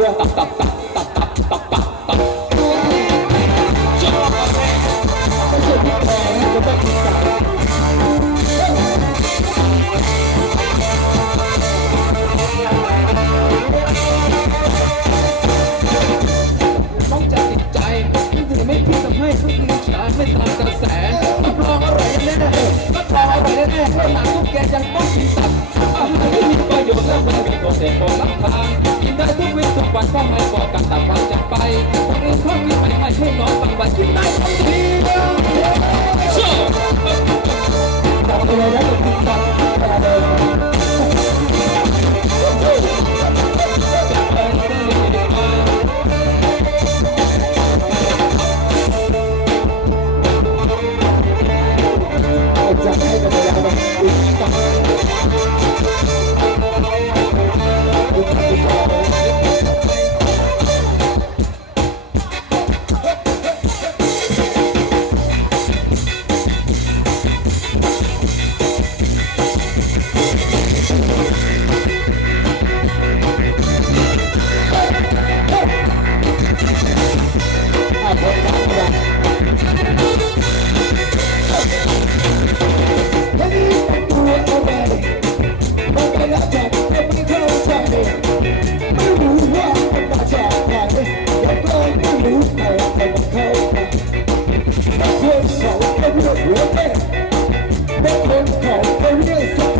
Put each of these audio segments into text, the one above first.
Ha ha ha. วันฟ้องไม่บอกกันแต่ว่าจะไปหรือคขที่ไม่ไม่ให้น้องบางวันคิดได้ทำดี Hey.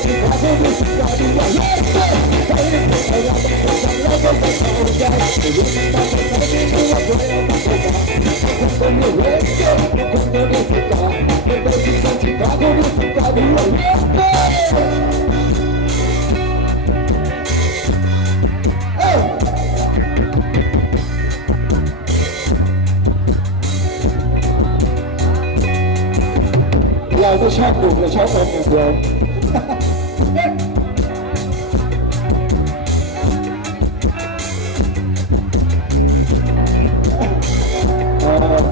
เราไม่ชอบดูเราชอบอมงเดียว Oh.